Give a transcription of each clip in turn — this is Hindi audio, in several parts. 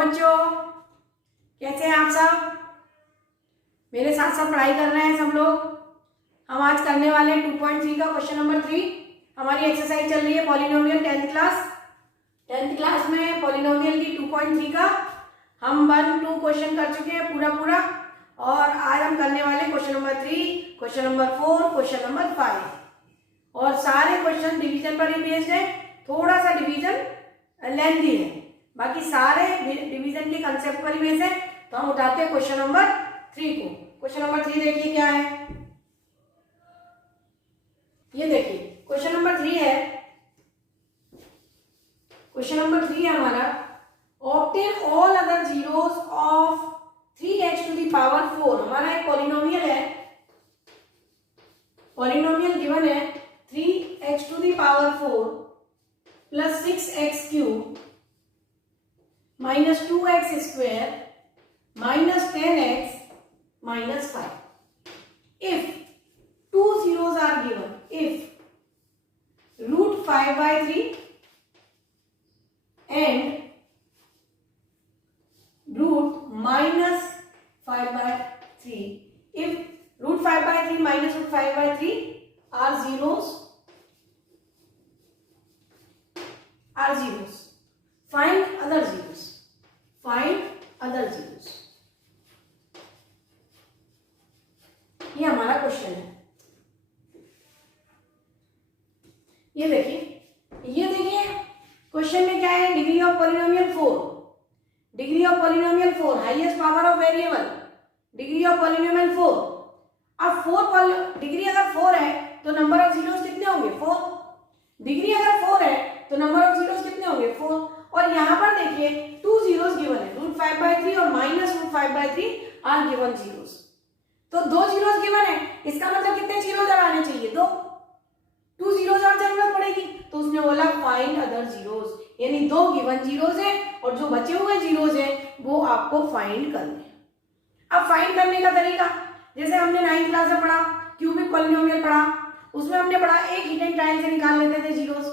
बच्चों, कैसे हैं आप सब? मेरे साथ सब पढ़ाई कर रहे हैं सब लोग। हम आज करने वाले हैं 2.3 का क्वेश्चन नंबर 3। हमारी एक्सरसाइज चल रही है पॉलिनोमियल 10th क्लास में पॉलिनोमियल की 2.3 का हम 1-2 क्वेश्चन कर चुके हैं पूरा। और आज हम करने वाले question number 3, question number 4, question number 5। और सारे क्वेश्चन डिवीजन पर ही बेस्ड है, थोड़ा सा डिवीजन लेंथी है, बाकी सारे डिवीजन के कंसेप्ट पर ही बेस्ड है। तो हम उठाते हैं क्वेश्चन नंबर 3 को। क्वेश्चन नंबर 3 देखिए क्या है, ये देखिए क्वेश्चन नंबर 3 है। क्वेश्चन नंबर 3 है हमारा, obtain all other zeros of 3x to the power 4। हमारा एक पॉलिनोमियल है, पॉलिनोमियल गिवन है 3x to the power 4 plus 6x cube minus 2x square minus 10x minus 5। If two zeros are given, if root 5/3 and root minus 5/3, if root 5/3 minus root 5/3 are zeros, find other zeros, ये हमारा क्वेश्चन है। ये देखिए क्वेश्चन में क्या है, degree of polynomial 4, highest power of variable, degree of polynomial 4। अब 4 डिग्री अगर 4 है तो नंबर ऑफ जीरोस कितने होंगे, 4। डिग्री अगर 4 है तो नंबर ऑफ जीरोस कितने होंगे, 4। और यहाँ पर देखिए 2 जीरोस गिवन है, रूट 5/3 और minus root 5/3 are given zeros. तो 2 जीरोस गिवन है, इसका मतलब कितने जीरोस लगाने चाहिए, 2 जीरोस और जरूरत पड़ेगी। तो उसने बोला फाइंड अदर जीरोस, यानी 2 गिवन जीरोस है और जो बचे हुए जीरोस हैं वो आपको फाइंड करने। अब फाइंड करने का तरीका, जैसे हमने 9th क्लास में पढ़ा, क्यूबिक पॉलिनोमियल पढ़ा, उसमें हमने पढ़ा एक हिट एंड ट्रायल से निकाल लेते थे जीरोस,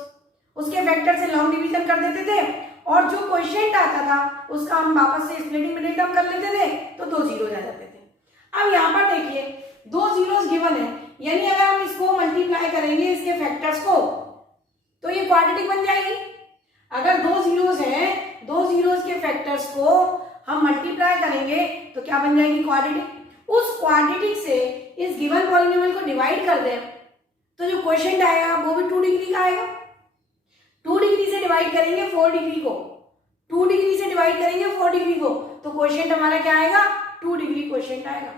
उसके फैक्टर से लॉन्ग डिवीजन कर देते थे और जो क्वोशिएंट आता था उसका हम वापस से स्प्लिटिंग मिडिल टर्म कर लेते थे तो 2 जीरोस आ जाते थे। अब यहाँ पर देखिए 2 जीरोस गिवन है, यानी अगर हम इसको मल्टीप्लाई करेंगे इसके फैक्टर्स को तो ये क्वाड्रेटिक बन जाएगी। अगर 2 जीरोस हैं, 2 जीरोस के फैक्टर्स को हम मल्टीप्लाई करेंगे तो क्या बन जाएगी, क्वाड्रेटिक। उस क्वाड्रेटिक से इस गिवन पॉलिनोमियल को डिवाइड कर दें तो जो क्वोशिएंट आएगा वो भी 2 डिग्री का आएगा। 2 डिग्री से डिवाइड करेंगे 4 डिग्री को, 2 डिग्री से डिवाइड करेंगे 4 डिग्री को, तो क्वोशिएंट हमारा क्या आएगा, 2 डिग्री क्वोशिएंट आएगा।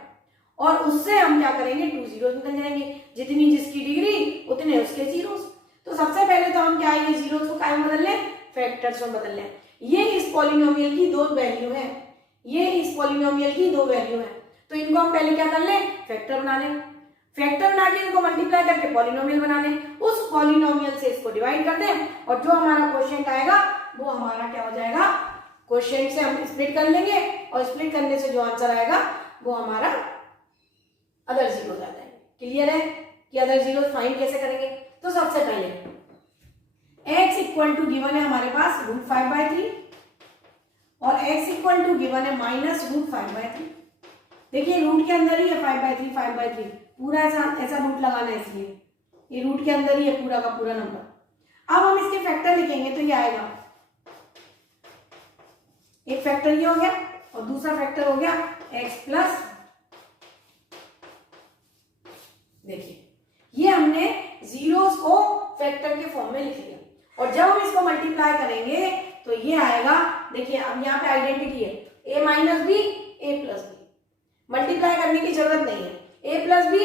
और उससे हम क्या करेंगे, 2 जीरोस निकल जाएंगे, जितनी जिसकी डिग्री उतने उसके जीरोस। तो सबसे पहले तो हम क्या है, ये जीरोस को क्या में बदल लें, फैक्टर्स में बदल लें। ये इस पॉलिनोमियल की 2 वैल्यू है, तो इनको हम पहले क्या कर लें, फैक्टर बना लें। फैक्टर बना के इनको मल्टीप्लाई करके पॉलिनोमियल बना लें, उस पॉलिनोमियल से इसको डिवाइड कर दें और जो हमारा क्वोशिएंट आएगा वो हमारा क्या हो जाएगा, क्वोशिएंट से हम स्प्लिट कर लेंगे और स्प्लिट करने से जो आंसर आएगा वो हमारा अदर जीरो आ जाएंगे। क्लियर है कि अदर जीरो फाइंड कैसे करेंगे। तो सबसे पहले x इक्वल टू गिवन है हमारे पास रूट 5/3 और x इक्वल टू गिवन है माइनस रूट 5/3। देखिए रूट के अंदर ही है 5/3 पूरा ऐसा रूट लगाना है, इसलिए ये रूट के अंदर ही है पूरा का पूरा नंबर। अब हम इसके फैक्टर लिखेंगे तो ये आएगा, एक फैक्टर ये हो गया और दूसरा फैक्टर हो गया x प्लस, देखिए ये हमने जीरोस को फैक्टर के फॉर्म में लिख लिया और जब हम इसको मल्टीप्लाई करेंगे तो ये आएगा। देखिए अब यहाँ पे आइडेंटिटी है a minus B A plus B, multiply करने की जरूरत नहीं है। a plus B,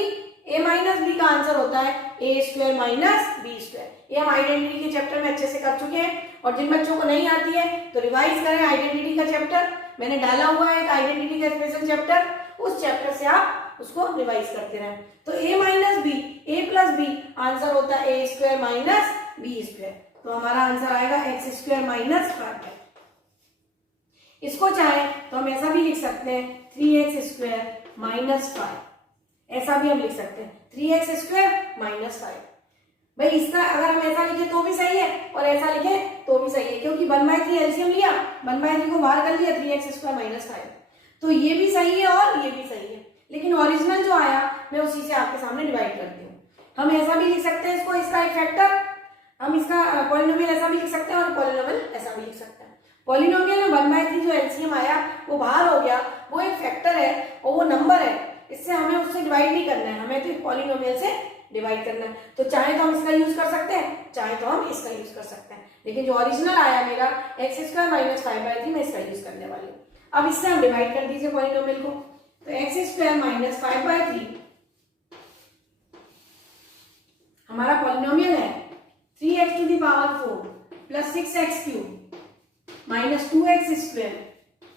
a minus B का आंसर होता है a square minus B square. ये हम आइडेंटिटी के चैप्टर में अच्छे से कर चुके हैं और जिन बच्चों को नहीं आती है तो रिवाइज करें आइडेंटिटी का चैप्टर, मैंने डाला हुआ है एक आइडेंटिटी का स्पेशल चैप्टर, उस चैप्टर से आप उसको रिवाइज करते रहें। तो a minus B, a plus B answer होता है a square minus B square, तो हमारा आंसर आएगा x स्क्वायर माइनस 5। इसको चाहे तो हम ऐसा भी लिख सकते हैं 3x स्क्वायर माइनस 5, ऐसा भी हम लिख सकते हैं 3x स्क्वायर माइनस 5। भाई इसका अगर हम ऐसा लिखे तो भी सही है और ऐसा लिखे तो भी सही है, क्योंकि 1/3 एलसीएम लिया, 1/3 को बाहर कर लिया, 3x² - 5, तो ये भी सही है और ये भी सही है। लेकिन ओरिजिनल जो आया मैं उसी से आपके सामने डिवाइड करती हूँ। हम ऐसा भी लिख सकते हैं इसको, इसका एक फैक्टर, हम इसका पॉलिनोमियल ऐसा भी लिख सकते हैं और पॉलिनोमियल ऐसा भी लिख सकते हैं। पॉलिनोमियल में 1/3 जो एलसीएम आया वो बाहर हो गया, वो एक फैक्टर है और वो नंबर है, इससे हमें उससे डिवाइड नहीं करना है, हमें तो पॉलिनोमियल से डिवाइड करना है। तो चाहे तो हम इसका यूज कर सकते हैं, चाहे तो हम इसका यूज कर सकते हैं, लेकिन जो ओरिजिनल आया मेरा x² - 5/3 मैं इसका यूज करने वाली हूँ। अब इससे हम डिवाइड कर दीजिए पॉलिनोमियल को, तो x² - 5/3 हमारा पॉलिनोमियल है 3x⁴ + 6x³ - 2x²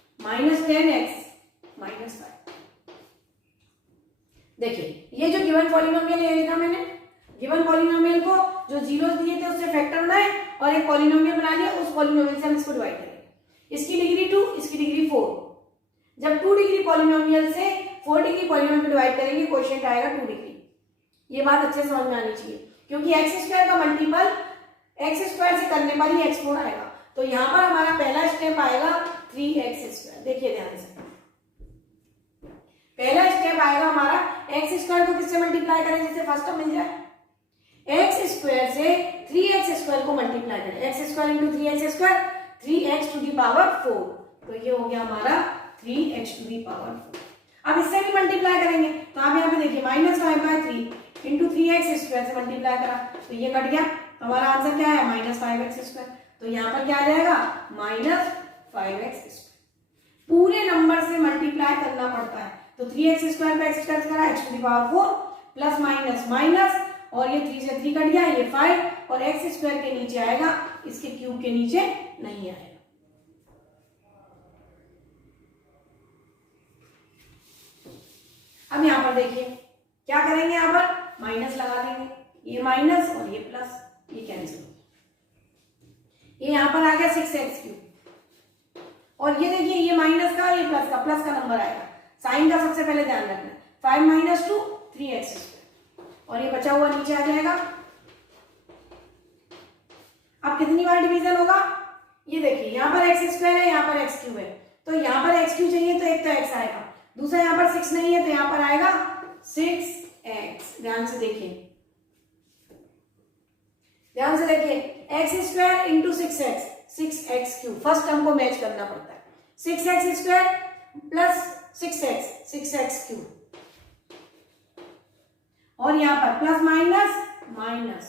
- 10x - 5। देखिए ये जो गिवन पॉलिनोमियल है लिखा मैंने, गिवन पॉलिनोमियल को जो जीरोस दिए थे उससे फैक्टर बनाए और एक पॉलिनोमियल बना लिया, उस पॉलिनोमियल से हम इसको डिवाइड करेंगे। इसकी डिग्री 2, इसकी डिग्री 4। जब 2 डिग्री पॉलिनोमियल से 4 डिग्री पॉलिनोमियल को डिवाइड करेंगे, क्वोशिएंट आएगा 2 डिग्री। ये बात अच्छे से समझ में आनी चाहिए, क्योंकि x² का मल्टीपल x² से करने पर ही x4 आएगा। तो यहाँ पर हमारा पहला स्टेप आएगा 3x²। देखिए ध्यान से, पहला स्टेप आएगा हमारा x² को किससे मल्टीप्लाई करें, जिससे फर्स्ट टर्म मिल जाए, x² से 3x² को मल्टीप्लाई करें, x² × 3x², 3x⁴, तो ये हो गया हमारा 3x⁴। अब इससे भी मल्टीप्लाई करेंगे, तो आप यहाँ पे देखिए -5/3 × 3x² से मल्टीप्लाई करा तो ये कट गया, तो हमारा आंसर क्या है -5x²। तो यहाँ पर क्या आ जाएगा -5x²। पूरे नंबर से मल्टीप्लाई करना पड़ता है, तो 3x² पे x² करा x⁴ प्लस माइनस माइनस, और ये 3 से 3 कट गया, ये 5 और x² के नीचे आएगा, इसके क्यूब के नीचे नहीं आएगा। अब यहाँ पर देखिए क्या करेंगे, यहाँ पर माइनस लगा देंगे, ये माइनस और ये प्लस, ये कैंसिल हो गया। ये यहाँ पर आ गया 6x³ और ये देखिए ये माइनस का ये प्लस का नंबर आएगा। साइन का सबसे पहले ध्यान रखना, 5 - 2 3x², और ये बचा हुआ नीचे आ जाएगा। अब कितनी बार डिवीजन होगा, ये देखिए यहाँ पर x² है, यहाँ पर x³ है, तो यहाँ पर x³ चाहिए तो एक तो x आएगा, दूसरा यहाँ पर 6 नहीं है तो यहाँ पर आएगा 6x। ध्यान से देखिए, ध्यान से देखिए, x² × 6x, 6x³ first term को मैच करना पड़ता है, 6x² प्लस 6x, 6x³, और यहाँ पर plus minus minus,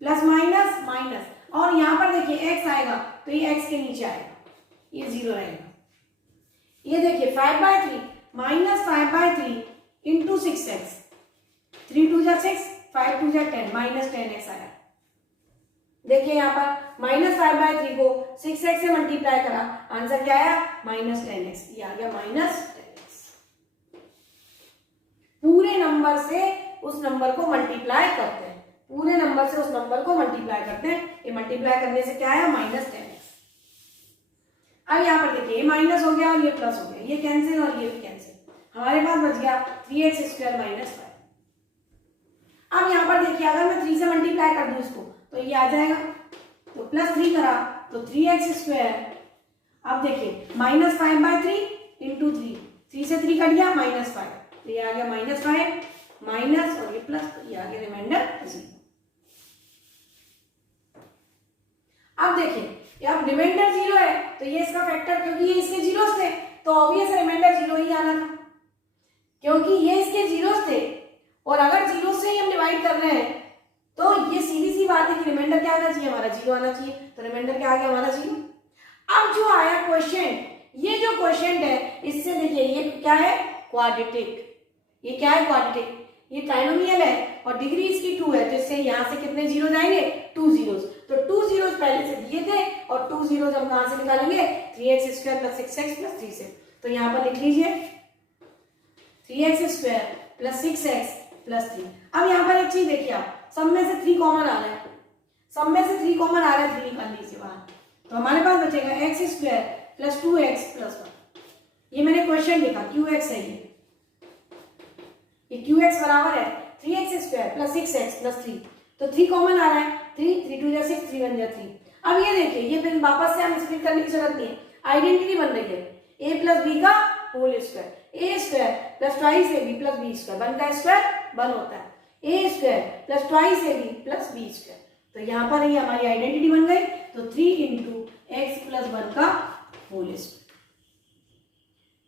plus minus minus, और यहाँ पर देखिए x आएगा तो ये x के नीचे आएगा, ये 0 रहेगा। ये देखिए 5/3 -5/3 × 6x, 3 × 2 = 6, 5 × 2 = 10, -10x आया। देखिए यहाँ पर -5/3 को 6x से मल्टीप्लाई करा, आंसर क्या आया -10x, ये आ गया -10x। पूरे नंबर से उस नंबर को मल्टीप्लाई करते हैं, पूरे नंबर से उस नंबर को मल्टीप्लाई करते हैं, ये मल्टीप्लाई करने से क्या आया -10x। अब यहाँ पर देखिए ये माइनस हो गया और ये प्लस हो गया, ये कैंसिल और ये भी कैंसिल, हमारे पास बच गया 3x² - 5। अब यहाँ पर देखिए अगर मैं 3 से मल्टीप्लाई कर दूं इसको तो ये आ जाएगा, तो +3 करा तो 3x²। अब देखिए -5/3 × 3, 3 से 3 कट गया -5, तो ये आ गया -5 माइनस और ये प्लस, तो ये आ गया रिमाइंडर 0। अब देखिए अब रिमाइंडर 0 है तो ये इसका फैक्टर, क्योंकि ये इसके जीरोस थे तो ऑब्वियस रिमाइंडर 0 ही आना था, क्योंकि ये इसके जीरोस थे और अगर जीरो से ही हम डिवाइड कर रहे हैं तो ये सीधी सी बात है कि रिमाइंडर क्या आना चाहिए, हमारा 0 आना चाहिए, तो रिमाइंडर क्या आ गया हमारा 0। अब जो आया क्वेश्चन, ये जो क्वेश्चन है इससे देखिए ये क्या है क्वाड्रेटिक, ये क्या है क्वाड्रेटिक, ये ट्राइनोमियल है और डिग्री इसकी 2 है, तो इससे यहाँ से कितने जीरो जाएंगे 2 जीरोस, तो 2 जीरोस पहले से दिए थे और 2 जीरोस हम कहां से निकालेंगे 3x² + 6x + 3 से, तो यहाँ पर लिख लीजिए 3x² + 6x + 3। अब यहाँ पर एक चीज देखिए, आप सब में से 3 कॉमन आ रहा है, सब में से 3 कॉमन आ रहा है, 3 निकाल लीजिए बाहर, तो हमारे पास बचेगा x² + 2x + 1। ये मैंने क्वेश्चन लिखा qx है, ये qx बराबर है 3x² + 6x + 3, तो 3 कॉमन आ रहा है, 3 2 6 3 1 3। अब ये देखिए, ये फिर वापस से हम स्प्लिट करने की जरूरत नहीं है, आइडेंटिटी बन रही है, a प्लस बी का whole square, a square plus twice A B plus B square, 1 का स्क्वायर 1 होता है, a square plus twice A B plus B square. तो यहाँ पर ये हमारी आइडेंटिटी बन गई। तो 3 इंटू एक्स प्लस 1 का whole square,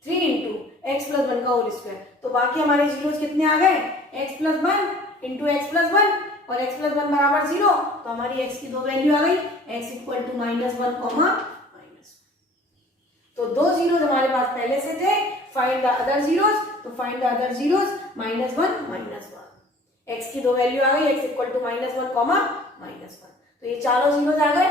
3 into x plus 1 का होल स्क्वायर। तो बाकी हमारे जीरोस कितने आ गए, x plus 1 into x plus 1 और x प्लस 1 बराबर 0। तो हमारी x की दो वैल्यू आ गई, x इक्वल टू -1 कॉमा -1। तो दो जीरोस हमारे पास पहले से थे, फाइंड द अदर जीरोस। तो find the other zeros, -1 -1। x की दो वैल्यू आ गई, x इक्वल टू -1 कॉमा -1। तो ये चारों जीरोस आ गए।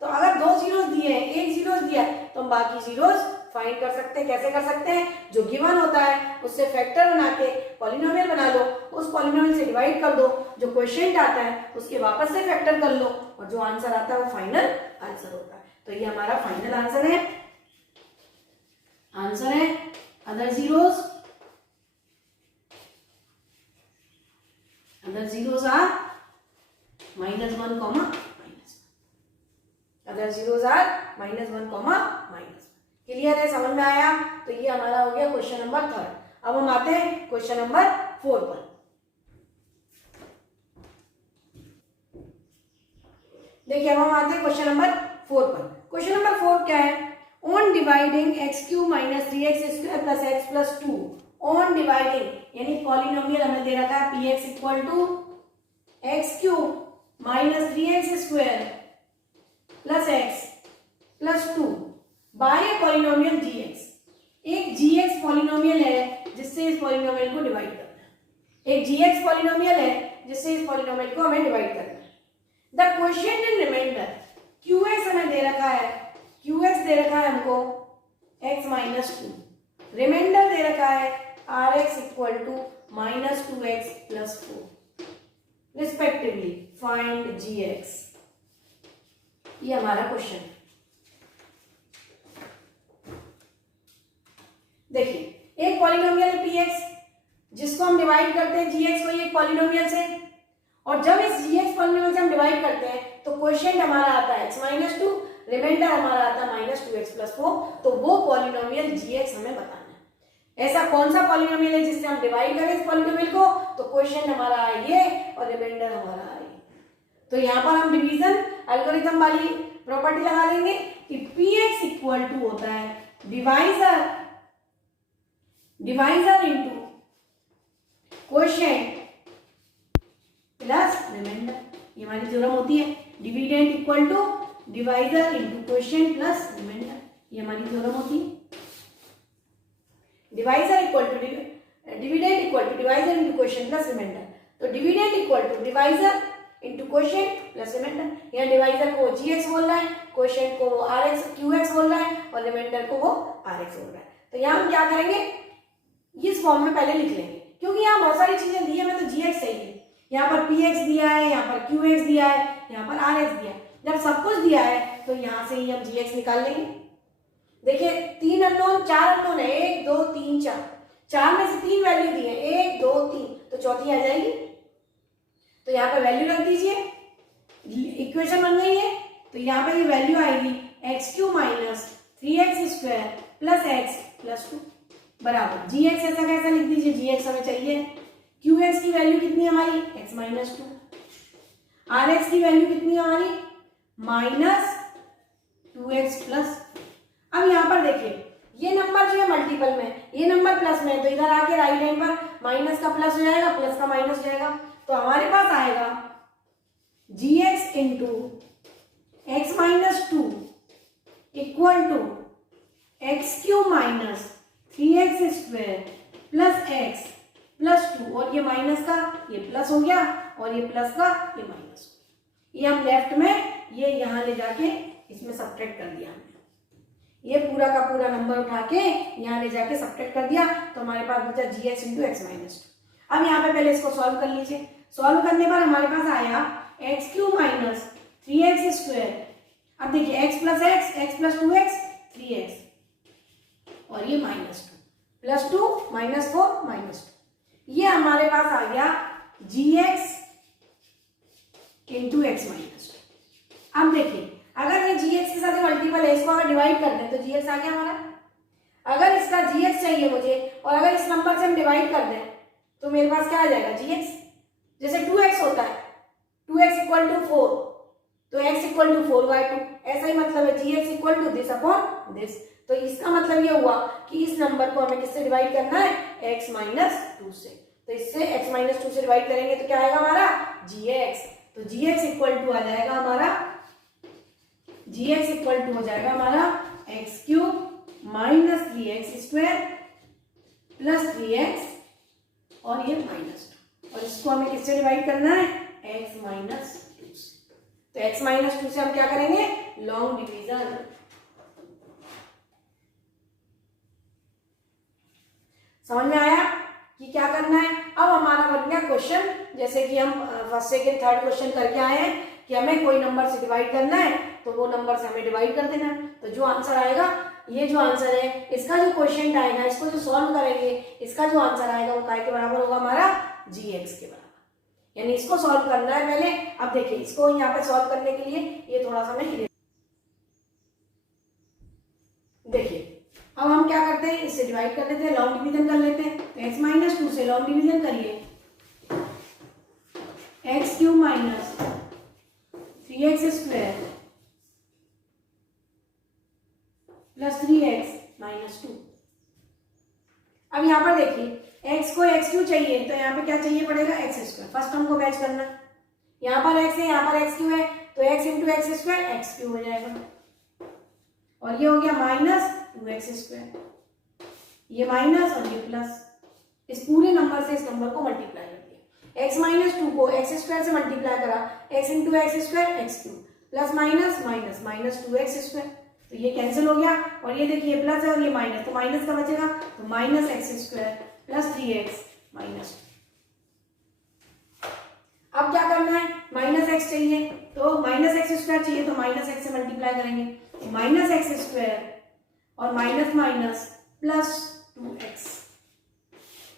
तो अगर दो जीरोस दिए हैं, एक जीरोस दिया है, तो हम बाकी जीरोस फाइंड कर सकते हैं। कैसे कर सकते हैं, जो गिवन होता है उससे फैक्टर बना के पॉलिनोमियल बना लो, उस पॉलिनोमियल से डिवाइड कर दो, जो क्वोशिएंट आता है उसके वापस से फैक्टर कर लो, और जो आंसर आता है वो फाइनल आंसर होता है। तो ये हमारा फाइनल आंसर है। आंसर है other zeros are -1 comma -1। Other zeros are -1 comma -1। Clear है, समझ में आया। तो ये हमारा हो गया क्वेश्चन नंबर 3। अब हम आते हैं क्वेश्चन नंबर 4 पर। देखिए, अब हम आते हैं क्वेश्चन नंबर 4 पर। क्वेश्चन नंबर 4 क्या है, on dividing X cube minus 3x square plus X plus 2, on dividing यानी पॉलिनोमियल हमें दे रखा है P X equal to X cube minus 3x square plus X plus 2 by polynomial gx। एक gx पॉलिनोमियल है जिससे इस पॉलिनोमियल को डिवाइड करना है, एक gx पॉलिनोमियल है जिससे इस पॉलिनोमियल को हमें डिवाइड करना है। The quotient and remainder qx हमें दे रखा है, qx दे रखा है हमको x माइनस 2, रिमाइंडर दे रखा है rx equal to minus 2x plus 4 respectively. Find gx। ये हमारा क्वेश्चन है। देखिए, एक पॉलिनोमियल है px जिसको हम डिवाइड करते हैं gx को एक पॉलिनोमियल से, और जब इस gx पॉलिनोमियल से हम डिवाइड करते हैं तो क्वोशिएंट हमारा आता है x माइनस 2, रिमाइंडर हमारा आता है माइनस 2x प्लस 4। तो वो पॉलिनोमियल gx हमें बताना है। ऐसा कौन सा पॉलिनोमियल है जिससे हम डिवाइड करें इस पॉलिनोमियल को, तो क्वोशिएंट हमारा है ये और रिमाइंडर हमारा है ये। तो यहाँ पर हम डिवीजन एल्गोरिथम वाली प्रॉपर्टी लगा देंगे कि px इक्वल टू होता है divisor into quotient plus remainder. ये हमारी थ्योरम होती है, dividend equal to divisor into quotient plus remainder. ये हमारी थ्योरम होती है। Divisor equal to dividend equal to divisor into quotient plus remainder. तो dividend equal to divisor into quotient plus remainder. यहाँ डिवाइजर को gx बोल रहा है, क्वोशिएंट को वो qx बोल रहा है और रिमाइंडर को वो rx बोल रहा है। तो यहाँ हम क्या करेंगे, इस फॉर्म में पहले लिख लेंगे, क्योंकि यहाँ बहुत सारी चीजें दी है, हमें तो gx चाहिए। यहाँ पर px दिया है, यहाँ पर qx दिया है, यहाँ पर rx दिया है। जब सब कुछ दिया है तो यहाँ से ही हम gx निकाल लेंगे। देखिए, 3 अननोन 4 अननोन है, 1 2 3 4, 4 में से 3 वैल्यू दी है, 1 2 3, तो चौथी आ जाएगी। तो यहाँ पर वैल्यू रख दीजिए, इक्वेशन बन गई है। तो यहाँ पर ये वैल्यू आएगी x cube minus 3x square plus X plus 2 बराबर gx। ऐसा कैसा लिख दीजिए, gx हमें चाहिए। qx की वैल्यू कितनी है हमारी, x माइनस 2। rx की वैल्यू कितनी है हमारी, माइनस 2x प्लस। अब यहाँ पर देखिए, ये नंबर जो है मल्टीपल में, ये नंबर प्लस में, तो इधर आके राइट हैंड पर माइनस का प्लस हो जाएगा, प्लस का माइनस हो जाएगा। तो हमारे पास आएगा gx into X minus 2 equal to X cube minus 3x square plus X plus 2, और ये माइनस का ये प्लस हो गया और ये प्लस का ये माइनस हो गया। ये हम लेफ्ट में ये यहाँ ले जाके इसमें सब्ट्रैक्ट कर दिया हमने, ये पूरा का पूरा नंबर उठा के यहाँ ले जाके सब्ट्रैक्ट कर दिया। तो हमारे पास बचा gx इंटू एक्स माइनस 2। अब यहाँ पे पहले इसको सॉल्व कर लीजिए। सॉल्व करने पर हमारे पास आया x cube minus 3x square. अब देखिए x plus plus 2x 3x और ये माइनस 2 प्लस 2 माइनस 4 माइनस 2। ये हमारे पास आ गया gx into X minus two. अब देखिए अगर ये जी एक्स के साथ मल्टीपल है, इसको अगर डिवाइड कर दें तो जी एक्स आ गया हमारा। अगर इसका जी एक्स चाहिए मुझे और अगर इस नंबर से हम डिवाइड कर दें तो मेरे पास क्या आ जाएगा जी एक्स। जैसे 2x होता है, 2x इक्वल टू 4, तो x इक्वल टू 4/2, ऐसा ही मतलब है g x equal to this upon this. तो इसका मतलब ये हुआ कि इस नंबर को हमें किससे डिवाइड करना है, x माइनस टू से। तो इससे x माइनस टू से डिवाइड करेंगे तो क्या आएगा हमारा जी एक्स। तो जी एक्स इक्वल टू आ जाएगा हमारा, जी एक्स इक्वल टू हो जाएगा हमारा x cube minus 3x² plus 3x और ये माइनस टू, और इसको हमें किससे डिवाइड करना है, x माइनस टू से। तो x माइनस टू से हम क्या करेंगे, लॉन्ग डिवीजन। समझ में आया कि क्या करना है। अब हमारा बन गया क्वेश्चन, जैसे कि हम फर्स्ट सेकेंड थर्ड क्वेश्चन करके आए हैं कि हमें कोई नंबर से डिवाइड करना है तो वो नंबर से हमें डिवाइड कर देना है। तो जो आंसर आएगा, ये जो आंसर है इसका जो क्वेश्चन आएगा, इसको जो सॉल्व करेंगे, इसका जो आंसर आएगा वो काय के बराबर होगा हमारा जी एक्स के बराबर। यानी इसको सॉल्व करना है पहले। अब देखिए इसको यहाँ पे सॉल्व करने के लिए ये थोड़ा सा मैं देखिए अब हम क्या करते हैं, इससे डिवाइड कर लेते हैं, लॉन्ग डिवीजन कर लेते हैं। तो x माइनस टू से लॉन्ग डिवीजन करिए, x cube minus 3x² plus 3x minus two. अब यहाँ पर देखिए x को x क्यू चाहिए तो यहाँ पे क्या चाहिए पड़ेगा, x²। फर्स्ट हमको मैच करना, यहाँ पर x है, यहाँ पर x क्यू है, तो x into x² x Q हो जाएगा, और ये हो गया माइनस 2x², ये माइनस और ये प्लस। इस पूरे नंबर से इस नंबर को मल्टीप्लाई कर दिया, x माइनस टू को x² से मल्टीप्लाई करा, x into x² x Q plus minus minus minus 2x², तो ये कैंसिल हो गया, और ये देखिए प्लस है और ये माइनस, तो माइनस का बचेगा, तो minus x² plus 3x minus. अब क्या करना है, माइनस x चाहिए तो माइनस x² चाहिए तो माइनस x से मल्टीप्लाई करेंगे, माइनस x² और माइनस माइनस प्लस 2x,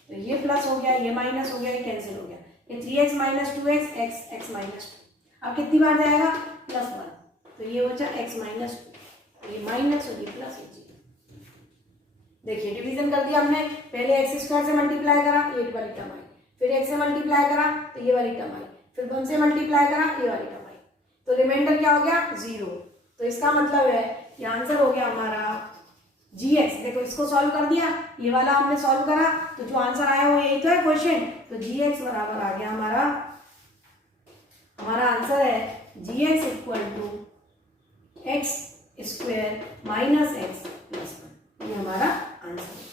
तो ये प्लस हो गया, ये माइनस हो गया, ये कैंसिल हो गया, ये 3x minus 2x x minus 2। अब कितनी बार जाएगा, +1, तो ये बचा x माइनस 2, ये माइनस और ये प्लस, ये जीरो। देखिए डिवीजन कर दिया हमने, पहले x² से मल्टीप्लाई करा, ये वाली टर्म आई, फिर x से मल्टीप्लाई करा तो ये वाली टर्म आई, फिर 1 से मल्टीप्लाई करा, ये वाली टर्म आई, तो रिमाइंडर क्या हो गया, 0। तो इसका मतलब है ये आंसर हो गया हमारा जी एक्स। देखो इसको सॉल्व कर दिया, ये वाला हमने सॉल्व करा, तो जो आंसर आया वो यही तो है क्वेश्चन। तो जी एक्स बराबर आ गया हमारा, हमारा आंसर है g x equal to x² minus x plus 1, ये हमारा आंसर है।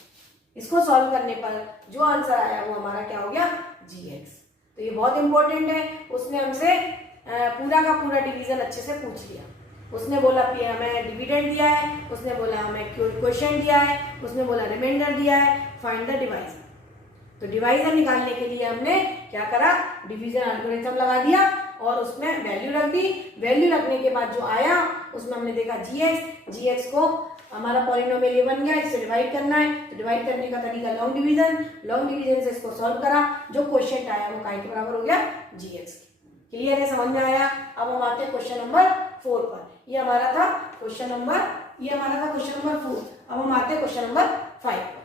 इसको सॉल्व करने पर जो आंसर आया वो हमारा क्या हो गया, जी एक्स। तो ये बहुत इंपॉर्टेंट है, उसने हमसे पूरा का पूरा डिवीजन अच्छे से पूछ लिया। उसने बोला कि हमें डिविडेंड दिया है, उसने बोला हमें क्वोशिएंट दिया है, उसने बोला रिमाइंडर दिया है, फाइंड द डिवाइजर। तो डिवाइजर निकालने के लिए हमने क्या करा, डिवीजन एल्गोरिथम लगा दिया और उसमें वैल्यू रख दी। वैल्यू रखने के बाद जो आया उसमें हमने देखा जी एक्स को हमारा पॉलिनोमियल ये बन गया, इससे डिवाइड करना है, तो डिवाइड करने का तरीका लॉन्ग डिवीजन से इसको सॉल्व करा, जो क्वोशिएंट आया वो काय के बराबर हो गया, जी एक्स। क्लियर है, समझ में आया। अब हम आते हैं क्वेश्चन नंबर 4 पर। ये हमारा था क्वेश्चन नंबर 4। अब हम आते हैं क्वेश्चन नंबर 5 पर।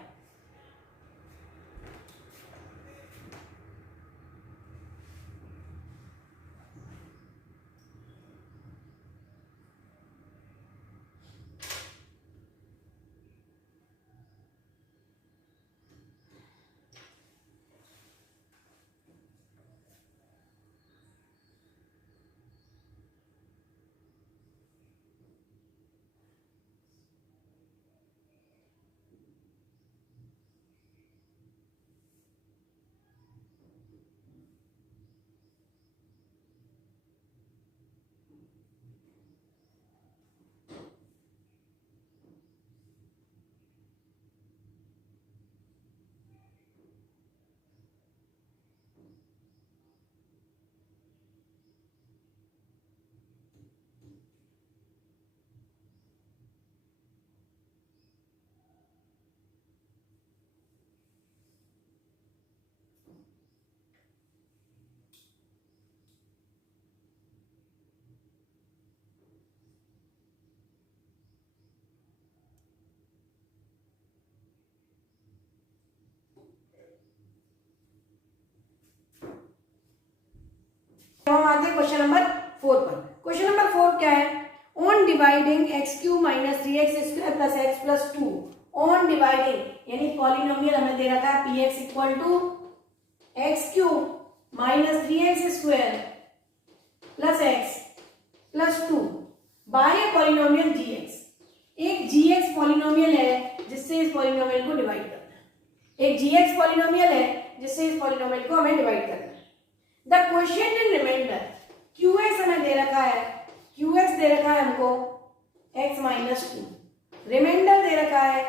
हम आते हैं क्वेश्चन नंबर 4 पर। क्वेश्चन नंबर 4 क्या है? On dividing x³ minus 3x² plus x plus 2, on dividing यानी पॉलिनोमियल हमें दे रखा है px equal to x³ minus 3x² plus x plus 2 by polynomial gx। एक gx पॉलिनोमियल है जिससे इस पॉलिनोमियल को डिवाइड करना है, एक gx पॉलिनोमियल है जिससे इस पॉलिनोमियल को हमें डिवाइड करना है। The question in remainder qx हमें दे रखा है, qx दे रखा है हमको x माइनस 2, रिमाइंडर दे रखा है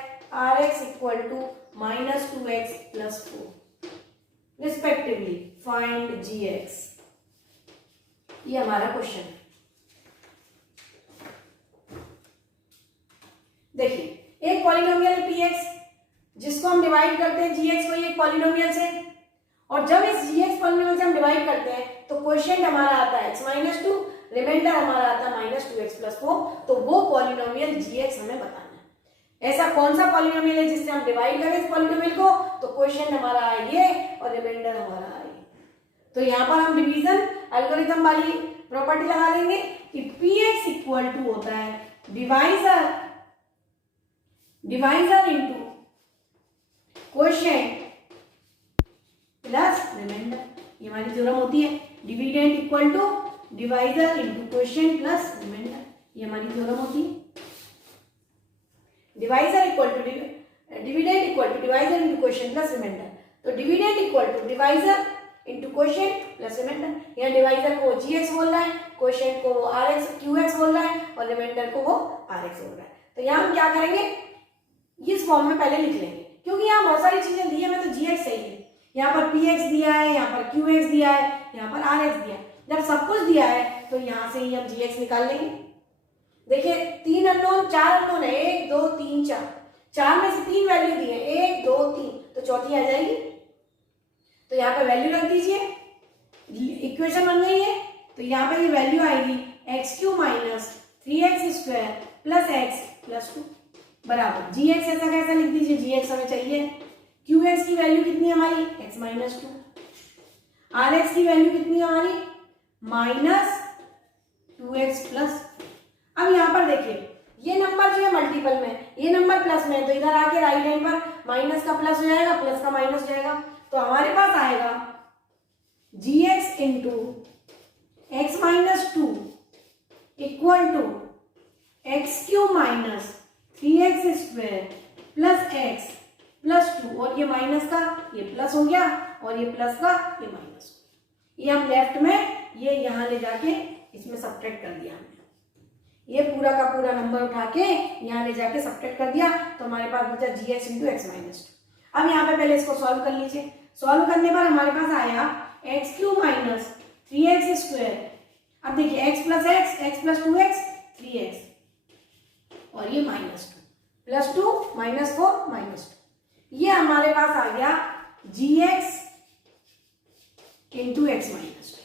rx equal to minus 2x plus 4 respectively. Find gx, ये हमारा क्वेश्चन है। देखिए एक पॉलिनोमियल है px जिसको हम डिवाइड करते हैं gx को एक पॉलिनोमियल से, और जब इस gx पॉलिनोमियल से हम डिवाइड करते हैं तो क्वोशिएंट हमारा आता है x माइनस 2, रिमाइंडर हमारा आता है माइनस 2x प्लस 4। तो वो पॉलिनोमियल gx हमें बताना है। ऐसा कौन सा पॉलिनोमियल है जिससे हम डिवाइड करें इस पॉलिनोमियल को, तो क्वोशिएंट हमारा आए ये और रिमाइंडर हमारा आए। तो यहाँ पर हम डिवीजन एल्गोरिथम वाली प्रॉपर्टी लगा देंगे कि px इक्वल टू होता है divisor into quotient plus remainder. ये हमारी थ्योरम होती है, dividend equal to divisor into quotient plus remainder. ये हमारी थ्योरम होती है। Divisor equal to dividend equal to divisor into quotient plus remainder. तो dividend equal to divisor into quotient plus remainder. यहाँ डिवाइजर को gx बोल रहा है, क्वोशिएंट को वो qx बोल रहा है और रिमाइंडर को वो rx बोल रहा है। तो यहाँ हम क्या करेंगे, इस फॉर्म में पहले लिख लेंगे, क्योंकि यहाँ बहुत सारी चीजें दी है, मैं तो gx सही है। यहाँ पर px दिया है, यहाँ पर qx दिया है, यहाँ पर rx दिया है। जब सब कुछ दिया है तो यहाँ से ही हम gx निकाल लेंगे। देखिए 3 अननोन 4 अननोन है, 1 2 3 4, 4 में से 3 वैल्यू दी है, 1 2 3, तो चौथी आ जाएगी। तो यहाँ पे वैल्यू रख दीजिए, इक्वेशन बन गई है। तो यहाँ पे ये वैल्यू आएगी x³ minus 3x² plus x plus 2 बराबर gx। ऐसा कैसा लिख दीजिए, gx हमें चाहिए। qx की वैल्यू कितनी है हमारी, x माइनस 2, rx की वैल्यू कितनी है हमारी माइनस 2x प्लस। अब यहाँ पर देखिए ये नंबर जो है मल्टीपल में, ये नंबर प्लस में है, तो इधर आके राइट हैंड पर माइनस का प्लस हो जाएगा, प्लस का माइनस हो जाएगा। तो हमारे पास आएगा gx into X minus 2 equal to x³ minus 3x² plus x plus 2, और ये माइनस का ये प्लस हो गया और ये प्लस का ये माइनस। ये हम लेफ्ट में ये यहाँ ले जाके इसमें सब्ट्रैक्ट कर दिया हमने। ये पूरा का पूरा नंबर उठा के यहाँ ले जाके सब्ट्रैक्ट कर दिया, तो हमारे पास बचा gx इंटू एक्स माइनस 2। अब यहाँ पे पहले इसको सॉल्व कर लीजिए। सॉल्व करने पर हमारे पास आया x³ माइनस 3x²। अब देखिए x plus plus 2x 3x और ये माइनस 2 प्लस 2 माइनस 4 माइनस 2। ये हमारे पास आ गया gx इंटू एक्स माइनस 2।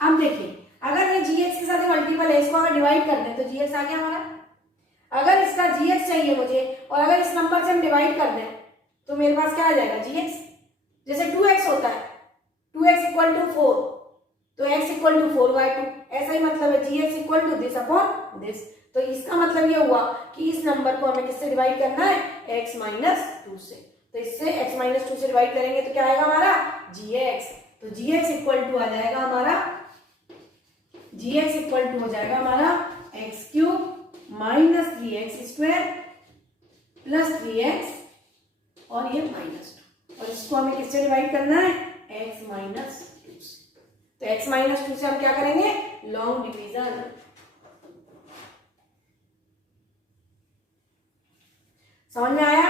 अब देखिए अगर ये gx के साथ मल्टीपल है, इसको अगर डिवाइड कर दें तो gx आ गया हमारा। अगर इसका gx चाहिए मुझे और अगर इस नंबर से हम डिवाइड कर दें तो मेरे पास क्या आ जाएगा gx। जैसे 2x होता है, 2x इक्वल टू 4, तो x इक्वल टू 4/2, ऐसा ही मतलब है gx equal to this upon this. तो इसका मतलब ये हुआ कि इस नंबर को हमें किससे डिवाइड करना है, x माइनस 2 से। तो इससे x माइनस 2 से डिवाइड करेंगे तो क्या आएगा हमारा gx। तो gx इक्वल टू आ जाएगा हमारा, gx इक्वल टू हो जाएगा हमारा x³ minus 3x² plus 3x और ये माइनस 2, और इसको हमें किससे डिवाइड करना है, x माइनस 2 से। तो x माइनस 2 से हम क्या करेंगे, लॉन्ग डिवीजन। समझ में आया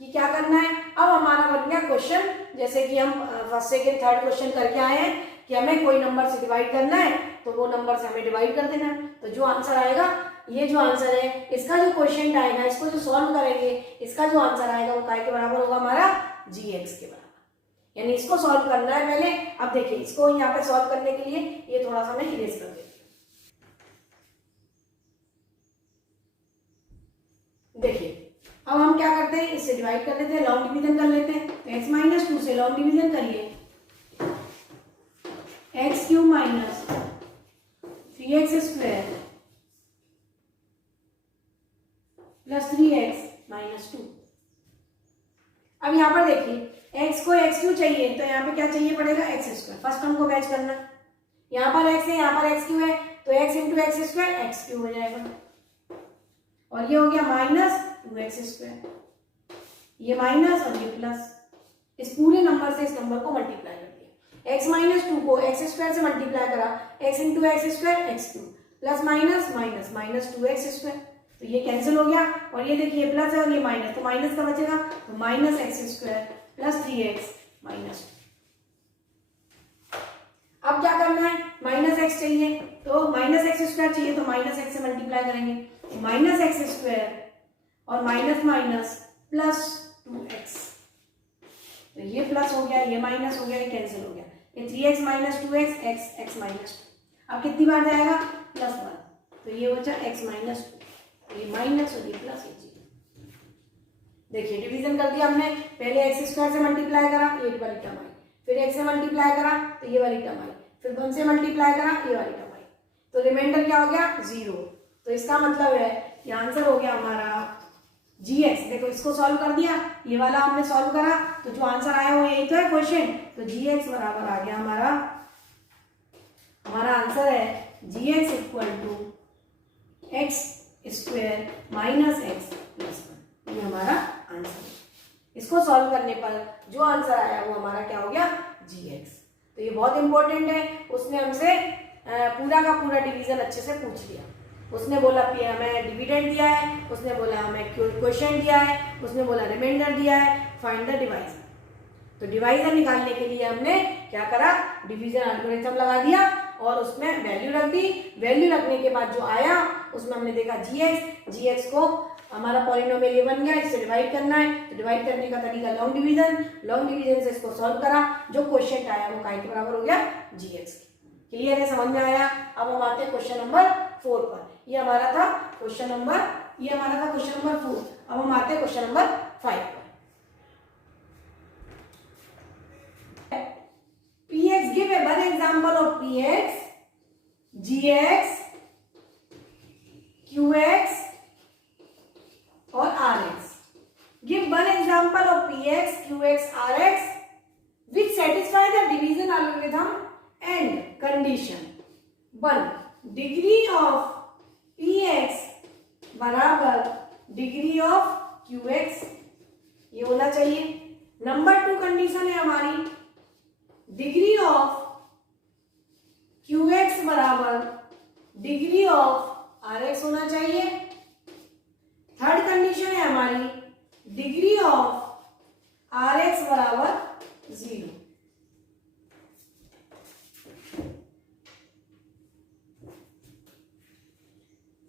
कि क्या करना है। अब हमारा बन गया क्वेश्चन, जैसे कि हम फर्स्ट सेकंड थर्ड क्वेश्चन करके आए हैं कि हमें कोई नंबर से डिवाइड करना है तो वो नंबर से हमें डिवाइड कर देना है। तो जो आंसर आएगा, ये जो आंसर है इसका जो क्वेश्चन आएगा, इसको जो सॉल्व करेंगे, इसका जो आंसर आएगा वो काय के बराबर होगा हमारा, gx के बराबर। यानी इसको सॉल्व करना है पहले। अब देखिए इसको यहाँ पे सॉल्व करने के लिए ये थोड़ा सा मैं इरेज कर देती हूँ। देखिए अब हम क्या करते हैं, इससे डिवाइड कर लेते हैं, लॉन्ग डिवीजन कर लेते हैं। तो x माइनस 2 से लॉन्ग डिवीजन करिए, x³ cube minus 3x square plus 3x minus 2। अब यहाँ पर देखिए x को x क्यू चाहिए तो यहाँ पे क्या चाहिए पड़ेगा x स्क्वायर। फर्स्ट टर्म को मैच करना, यहाँ पर x है यहाँ पर x क्यू है तो x into x square x Q हो जाएगा और ये हो गया माइनस 2x स्क्वायर, ये माइनस और ये प्लस। इस पूरे नंबर से इस नंबर को मल्टीप्लाई कर दिया, x माइनस 2 को एक्स स्क्वायर से मल्टीप्लाई करा, x into x square x Q plus minus minus minus 2x square, तो ये कैंसिल हो गया और ये देखिए प्लस है और ये माइनस, तो माइनस का बचेगा तो minus x square plus 3x minus. अब क्या करना है, माइनस एक्स चाहिए तो माइनस एक्स स्क्वायर चाहिए तो माइनस एक्स से मल्टीप्लाई करेंगे, माइनस एक्स स्क्वायर और माइनस माइनस प्लस 2x, तो ये प्लस हो गया ये माइनस हो गया ये कैंसिल हो गया, ये 3x minus 2x x minus 2। अब कितनी बार जाएगा प्लस 1, तो ये बचा x माइनस 2, ये माइनस और ये प्लस ये जीरो। देखिए डिवीजन कर दिया हमने, पहले एक्स स्क्वायर से मल्टीप्लाई करा ये वाली टर्म आई, फिर x से मल्टीप्लाई करा तो ये वाली टर्म आई, फिर 1 से मल्टीप्लाई करा ये वाली टर्म आई, तो रिमाइंडर क्या हो गया 0। तो इसका मतलब है ये आंसर हो गया हमारा gx। देखो इसको सॉल्व कर दिया, ये वाला हमने सॉल्व करा तो जो आंसर आया वो यही तो है क्वेश्चन, तो gx बराबर आ गया हमारा आंसर है gx equal to X square minus X plus 1, ये हमारा आंसर है। इसको सॉल्व करने पर जो आंसर आया वो हमारा क्या हो गया gx। तो ये बहुत इंपॉर्टेंट है, उसने हमसे पूरा का पूरा डिवीजन अच्छे से पूछ लिया। उसने बोला कि हमें डिविडेंड दिया है, उसने बोला हमें क्वोशिएंट दिया है, उसने बोला रिमाइंडर दिया है, फाइंड द डिवाइजर। तो डिवाइजर निकालने के लिए हमने क्या करा, डिवीजन एल्गोरिथम लगा दिया और उसमें वैल्यू रख दी। वैल्यू रखने के बाद जो आया उसमें हमने देखा gx को हमारा पॉलिनोमियल ये बन गया, इससे डिवाइड करना है तो डिवाइड करने का तरीका लॉन्ग डिवीजन से इसको सॉल्व करा, जो क्वोशिएंट आया वो काय के बराबर हो गया gx। क्लियर है, समझ में आया। अब हम आते हैं क्वेश्चन नंबर 4 पर। ये हमारा था क्वेश्चन नंबर 4। अब हम आते हैं क्वेश्चन नंबर 5 पर। px, give a one example of px, gx, qx और rx. Give one example of px, qx, rx which satisfy the division algorithm and condition. 1. Degree of px बराबर डिग्री ऑफ qx, ये होना चाहिए। नंबर 2 कंडीशन है हमारी, डिग्री ऑफ qx बराबर डिग्री ऑफ rx होना चाहिए। थर्ड कंडीशन है हमारी, डिग्री ऑफ rx बराबर 0।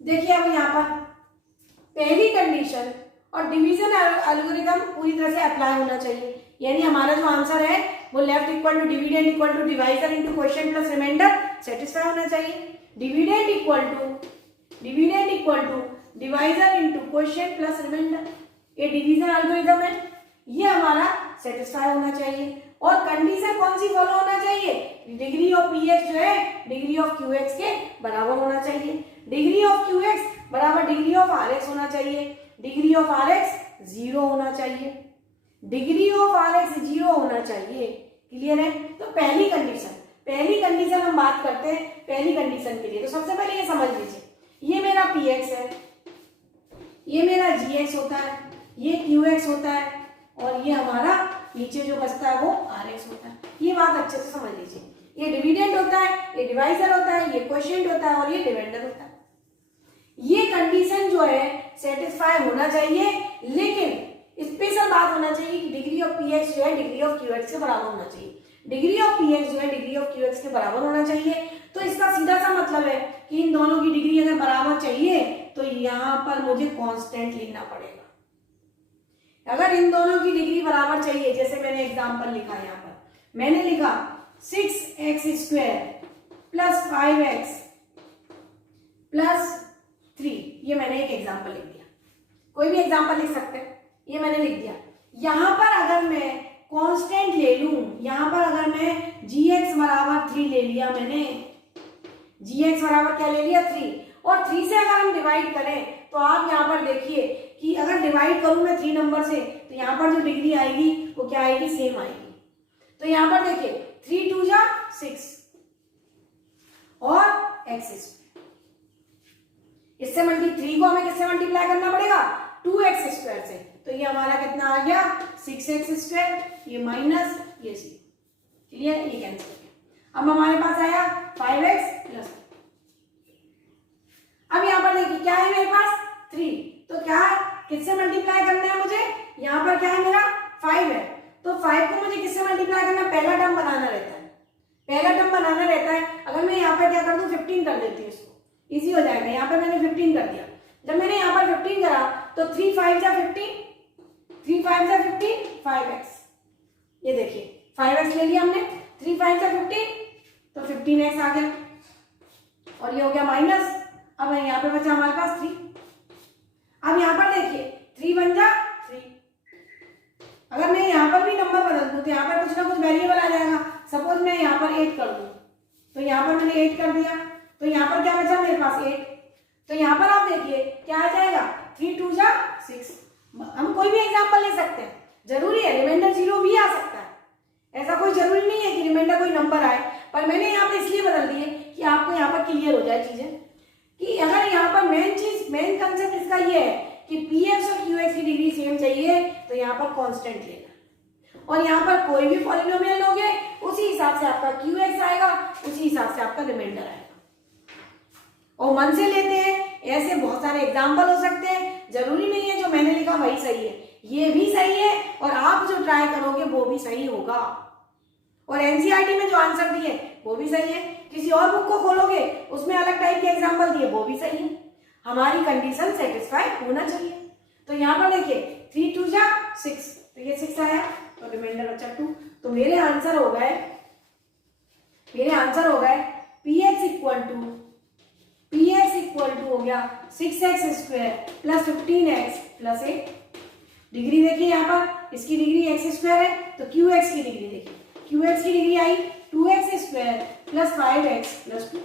देखिए अब यहां पर पहली कंडीशन और डिवीजन एल्गोरिथम पूरी तरह से अप्लाई होना चाहिए, यानी हमारा जो आंसर है वो left equal to dividend equal to divisor into quotient plus remainder satisfy होना चाहिए। Dividend equal to divisor into quotient plus remainder, ये डिवीजन एल्गोरिथम है, ये हमारा सेटिस्फाई होना चाहिए। और कंडीशन कौन सी फॉलो होना चाहिए, डिग्री ऑफ px जो है डिग्री ऑफ qx के बराबर होना चाहिए। डिग्री ऑफ qx बराबर डिग्री ऑफ rx होना चाहिए, डिग्री ऑफ rx 0 होना चाहिए, डिग्री ऑफ rx 0 होना चाहिए। क्लियर है। तो पहली कंडीशन हम बात करते हैं पहली कंडीशन के लिए। तो सबसे पहले ये समझ लीजिए, ये मेरा px है, ये मेरा gx होता है, ये qx होता है और ये हमारा नीचे जो बचता है वो rx होता है। ये बात अच्छे से समझ लीजिए, ये डिविडेंड होता है, ये डिवाइजर होता है, ये क्वोशिएंट होता है और ये डिविडेंड होता है। ये कंडीशन जो है सेटिस्फाई होना चाहिए, लेकिन स्पेशल बात होना चाहिए कि डिग्री ऑफ px जो है डिग्री ऑफ qx के बराबर होना चाहिए। डिग्री ऑफ px जो है डिग्री ऑफ qx के बराबर होना चाहिए। तो इसका सीधा सा मतलब है कि इन दोनों की डिग्री अगर बराबर चाहिए तो यहाँ पर मुझे कांस्टेंट लिखना पड़ेगा। अगर इन दोनों की डिग्री बराबर चाहिए, जैसे मैंने एग्जांपल लिखा यहाँ पर, मैंने लिखा 6x square plus 5x plus 3, ये मैंने एक एग्जांपल लिख दिया। कोई भी एग्जांपल लिख सकते हैं, ये मैंने लिख दिया। यहां पर अगर मैं कांस्टेंट ले लूं, यहाँ पर अगर मैं gx बराबर 3 ले लिया, मैंने gx बराबर क्या ले लिया 3, और 3 से अगर हम डिवाइड करें तो आप यहाँ पर देखिए कि अगर डिवाइड करूं मैं 3 नंबर से तो यहाँ पर जो डिग्री आएगी वो क्या आएगी, सेम आएगी। तो यहाँ पर देखिए 3 2 जा 6 और x स्क्वायर, इससे 3 को हमें किससे मल्टीप्लाई करना पड़ेगा, 2x स्क्वायर से। तो ये हमारा कितना आ गया 6x स्क्वायर, ये माइनस ये c, क्लियर, ये कैंसिल हो गया। अब हमारे पास आया 5x प्लस, अब यहाँ पर देखिए क्या है मेरे पास 3, तो क्या है किससे मल्टीप्लाई करना है मुझे, यहाँ पर क्या है मेरा 5 है, तो 5 को मुझे किससे मल्टीप्लाई करना, पहला टर्म बनाना रहता है, पहला टर्म बनाना रहता है। अगर मैं यहाँ पर क्या कर दूं 15 कर देती हूँ, इसको इजी हो जाएगा। यहाँ पर मैंने 15 कर दिया, जब मैंने यहाँ पर 15 करा तो 3 5 जा 15, 3 5 जा 15, 5x, ये देखिए 5x ले लिया हमने, 3 5 जा 15 तो 15x आ गया, और ये हो गया माइनस। अब यहाँ पे बचा हमारे पास 3, अब यहाँ पर देखिए 3 1 जा 3, अगर मैं यहाँ पर भी नंबर बदल दूं तो यहाँ पर कुछ ना कुछ वेरिएबल आ जाएगा। सपोज मैं यहाँ पर 8 कर दूं, तो यहाँ पर मैंने 8 कर दिया, तो यहाँ पर क्या बचा मेरे पास 8, तो यहाँ पर आप देखिए क्या आ जाएगा 3 2 जा 6। हम कोई भी एग्जांपल ले सकते हैं, जरूरी है रिमाइंडर 0 भी आ सकता है, ऐसा कोई जरूरी नहीं है कि रिमाइंडर कोई नंबर आए, पर मैंने यहाँ पे इसलिए बदल दिए कि आपको यहाँ पर क्लियर हो जाए चीजें, कि अगर यहाँ पर मेन कंसेप्ट इसका ये है कि px और qx की डिग्री सेम चाहिए तो यहाँ पर कांस्टेंट लेना, और यहाँ पर कोई भी पॉलिनोमियल लोगे उसी हिसाब से आपका qx आएगा, उसी हिसाब से आपका रिमाइंडर आएगा। और मन से लेते हैं, ऐसे बहुत सारे एग्जाम्पल हो सकते हैं, जरूरी नहीं है जो मैंने लिखा वही सही है, ये भी सही है और आप जो ट्राई करोगे वो भी सही होगा, और एनसीईआरटी में जो आंसर दिए वो भी सही है, किसी और बुक को खोलोगे उसमें अलग टाइप के एग्जाम्पल दिए वो भी सही है, हमारी कंडीशन सेटिस्फाई होना चाहिए। तो यहाँ पर देखिए 3 2 जा 6, तो ये 6 आया, तो रिमाइंडर बचा 2, तो मेरे आंसर हो गए px इक्वल टू हो गया 6x square plus 15x plus 8। Degree देखिए यहाँ पर इसकी डिग्री x स्क्वायर है, तो qx की डिग्री देखिए, qx की degree I 2x square plus 5x plus 2,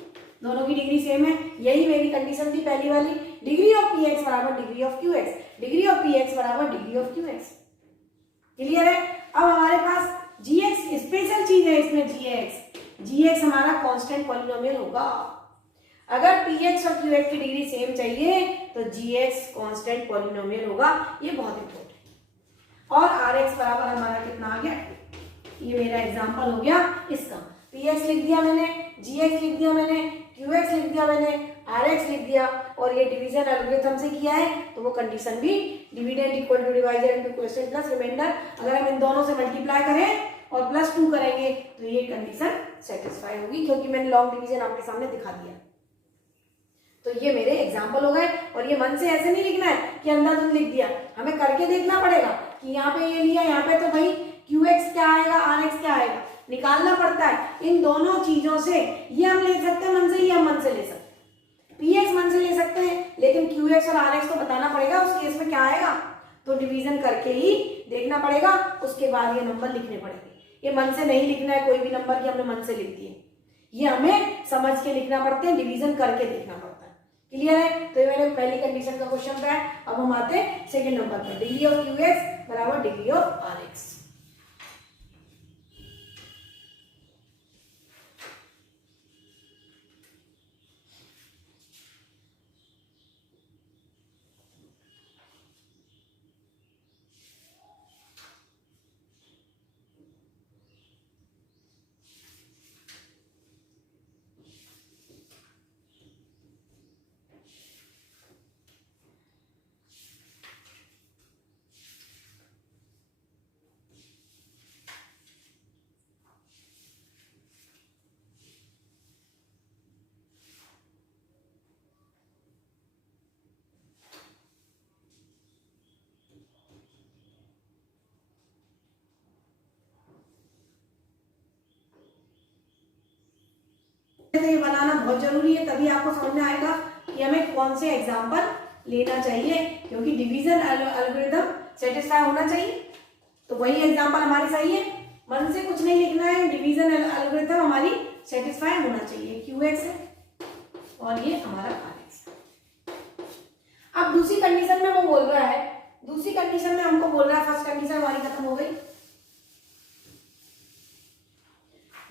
दोनों की डिग्री सेम है, यही मेरी कंडीशन थी पहली वाली, डिग्री ऑफ px बराबर degree of qx, degree of px बराबर डिग्री ऑफ qx, क्लियर है। अब हमारे पास gx स्पेशल चीज है इसमें, gx हमारा कांस्टेंट पॉलिनोमियल होगा, अगर px और qx की डिग्री सेम चाहिए तो gx कांस्टेंट पॉलिनोमियल होगा, ये बहुत इंपॉर्टेंट है। और rx बराबर हमारा कितना आ गया, ये मेरा एग्जांपल हो गया इसका, px लिख दिया मैंने, gx लिख दिया मैंने, qx लिख दिया मैंने, rx लिख दिया, और ये डिवीजन एल्गोरिथम से किया है तो वो कंडीशन भी dividend equal to divisor into quotient plus remainder, अगर हम इन दोनों से मल्टीप्लाई करें और प्लस 2 करेंगे तो ये कंडीशन सेटिस्फाई होगी, क्योंकि मैंने लॉन्ग डिवीजन आपके सामने दिखा दिया। तो ये मेरे एग्जाम्पल हो गए, और ये मन से ऐसे नहीं लिखना है कि अंधाधुंध लिख दिया, हमें करके देखना पड़ेगा कि यहाँ पे ये लिया, यहाँ पे तो भाई qx क्या आएगा rx क्या आएगा निकालना पड़ता है। इन दोनों चीजों से ये हम ले सकते हैं मन से, ये हम मन से ले सकते हैं, px मन से ले सकते हैं, लेकिन qx और rx को बताना पड़ेगा उस केस में क्या आएगा, तो डिवीजन करके ही देखना पड़ेगा, उसके बाद ये नंबर लिखने पड़ेंगे। ये मन से नहीं लिखना है कोई भी नंबर की हमने मन से लिख दिए, ये हमें समझ के लिखना पड़ते हैं, डिवीजन करके देखना पड़ता है, क्लियर है। तो ये मैंने पहली कंडीशन का क्वेश्चन था। अब हम आते हैं सेकंड नंबर पर, डिग्री ऑफ qx बराबर डिग्री ऑफ rx। ये बनाना बहुत जरूरी है, तभी आपको समझ में आएगा कि हमें कौन से एग्जाम्पल लेना चाहिए, क्योंकि डिवीजन एल्गोरिथम सेटिस्फाई होना चाहिए। तो वही एग्जाम्पल हमारी सही है, मन से कुछ नहीं लिखना है, डिवीजन एल्गोरिथम हमारी सेटिस्फाई होना चाहिए। QX है और ये हमारा RX है। अब दूसरी कंडीशन में वो बोल रहा है, दूसरी कंडीशन में हमको बोल रहा है, फर्स्ट कंडीशन हमारी खत्म हो गई,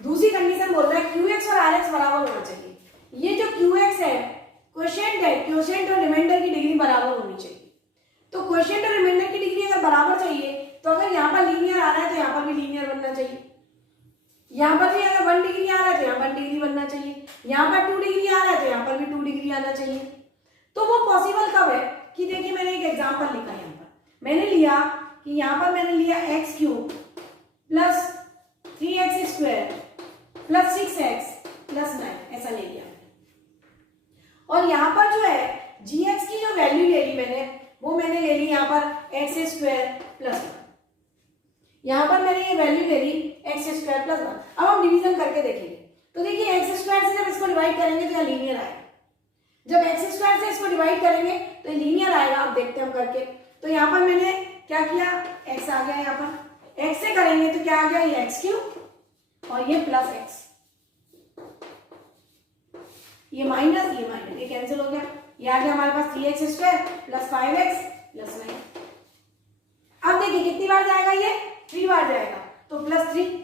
दूसरी कंडीशन बोल रहा है QX और RX बराबर होना चाहिए। ये जो QX है क्वोशिएंट है, क्वोशिएंट और रिमाइंडर की डिग्री बराबर होनी चाहिए। तो क्वोशिएंट और रिमाइंडर की डिग्री अगर बराबर चाहिए तो अगर यहाँ पर लीनियर आ रहा है तो यहाँ पर भी लीनियर बनना चाहिए, यहाँ पर भी अगर 1 डिग्री आ रहा है तो यहाँ पर 1 डिग्री बनना चाहिए, यहाँ पर 2 डिग्री आ रहा है तो यहाँ पर भी 2 डिग्री आना चाहिए। तो वो पॉसिबल कब है कि देखिए मैंने एक एग्जांपल लिखा, यहाँ पर मैंने लिया कि यहाँ पर मैंने लिया x cube plus 3x square plus 6x plus 9 ऐसा ले लिया, और यहाँ पर जो है gx की जो वैल्यू ले ली मैंने, वो मैंने ले ली यहाँ पर x स्क्वायर प्लस 1, यहाँ पर मैंने ये वैल्यू ले ली x स्क्वायर प्लस 1। अब हम डिवीजन करके देखेंगे तो देखिए x स्क्वायर से जब इसको डिवाइड करेंगे तो यहाँ लीनियर आएगा, जब x स्क्वायर से इसको डिवाइड करेंगे तो लीनियर आएगा। अब देखते हैं हम करके, तो यहाँ पर मैंने क्या किया, x आ गया, यहाँ पर x से करेंगे तो क्या आ गया, ये x क्यूब और ये प्लस x, ये माइनस ये कैंसिल हो गया, ये आ गया हमारे पास 3x square plus 5x plus 9। अब देखिए कितनी बार जाएगा, ये 3 बार जाएगा, तो प्लस 3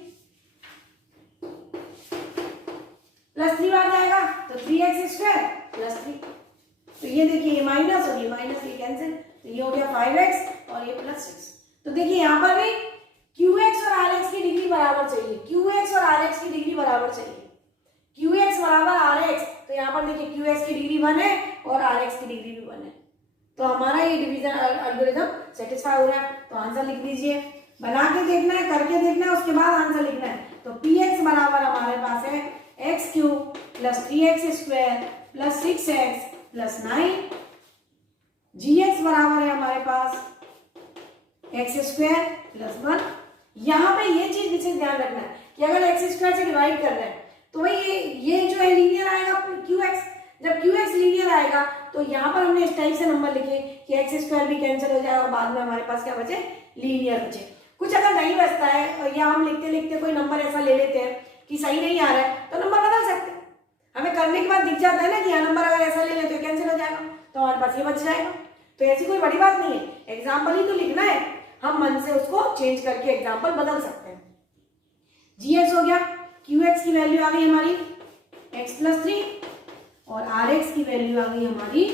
बार जाएगा तो 3x स्क्वायर प्लस 3, तो ये देखिए ये माइनस और ये माइनस, ये कैंसिल, तो ये हो गया 5x और ये प्लस 6। तो देखिए यहाँ पर भी QX और RX की डिग्री बराबर चाहिए, QX और RX की डिग्री बराबर चाहिए, QX बराबर RX, तो यहाँ पर देखिए QX की डिग्री 1 है और RX की डिग्री भी 1 है, तो हमारा ये डिवीजन एल्गोरिथम सेटिस्फाई हो रहा है। तो आंसर लिख दीजिए, बना के देखना है, करके देखना है, उसके बाद आंसर लिखना है। तो PX बराबर हमारे पास है x cube plus 3x square plus 6x plus 9, GX बराबर है हमारे पास x स्क्वायर प्लस 1। यहाँ पे ये चीज विशेष ध्यान रखना है कि अगर x स्क्वायर से डिवाइड कर रहे हैं तो भाई ये जो है लीनियर आएगा QX, जब QX लीनियर आएगा तो यहाँ पर हमने इस टाइप से नंबर लिखे कि x स्क्वायर भी कैंसिल हो जाएगा और बाद में हमारे पास क्या बचे, लीनियर बचे। कुछ अगर नहीं बचता है या हम लिखते लिखते कोई नंबर ऐसा ले लेते हैं कि सही नहीं आ रहा है तो नंबर बदल सकते हैं, हमें करने के बाद दिख जाता है ना कि यह नंबर अगर ऐसा ले लेते तो कैंसिल हो जाएगा, तो हमारे पास ये बच जाएगा। तो ऐसी कोई बड़ी बात नहीं है, एग्जाम्पल ही तो लिखना है, हम मन से उसको चेंज करके एग्जाम्पल बदल सकते हैं। GX हो गया, QX की वैल्यू आ गई हमारी x प्लस 3 और RX की वैल्यू आ गई हमारी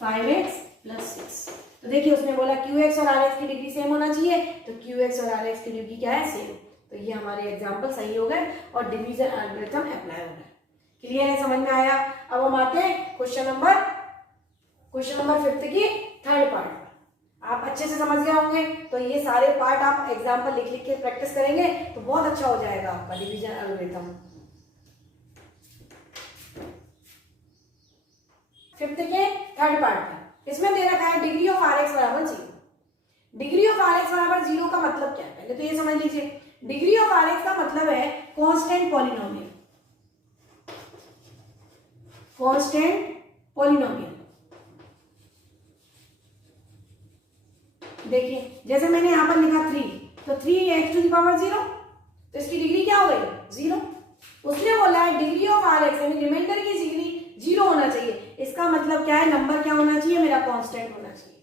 5x प्लस 6। तो देखिए उसने बोला QX और RX की डिग्री सेम होना चाहिए, तो QX और RX की डिग्री क्या है, सेम। तो ये हमारे एग्जाम्पल सही हो गए और डिवीजन एल्गोरिथम अप्लाई हो गया। क्लियर है, समझ में आया। अब हम आते हैं क्वेश्चन नंबर 5th की थर्ड पार्ट पर। आप अच्छे से समझ गए होंगे, तो ये सारे पार्ट आप एग्जाम्पल लिख लिख के प्रैक्टिस करेंगे तो बहुत अच्छा हो जाएगा आपका डिवीजन एल्गोरिथम। 5th के थर्ड पार्ट पर इसमें दे रखा है डिग्री ऑफ RX बराबर 0। डिग्री ऑफ RX बराबर 0 का मतलब क्या है, पहले तो ये समझ लीजिए। डिग्री ऑफ RX का मतलब है कांस्टेंट पॉलिनोमियल, कांस्टेंट पॉलिनोमियल। देखिए जैसे मैंने यहां पर लिखा 3, तो 3x टू द पावर 0, तो इसकी डिग्री क्या हो गई, 0। उसने बोला है डिग्री ऑफ RX यानी रिमाइंडर की डिग्री 0 होना चाहिए। इसका मतलब क्या है, नंबर क्या होना चाहिए, मेरा कांस्टेंट होना चाहिए।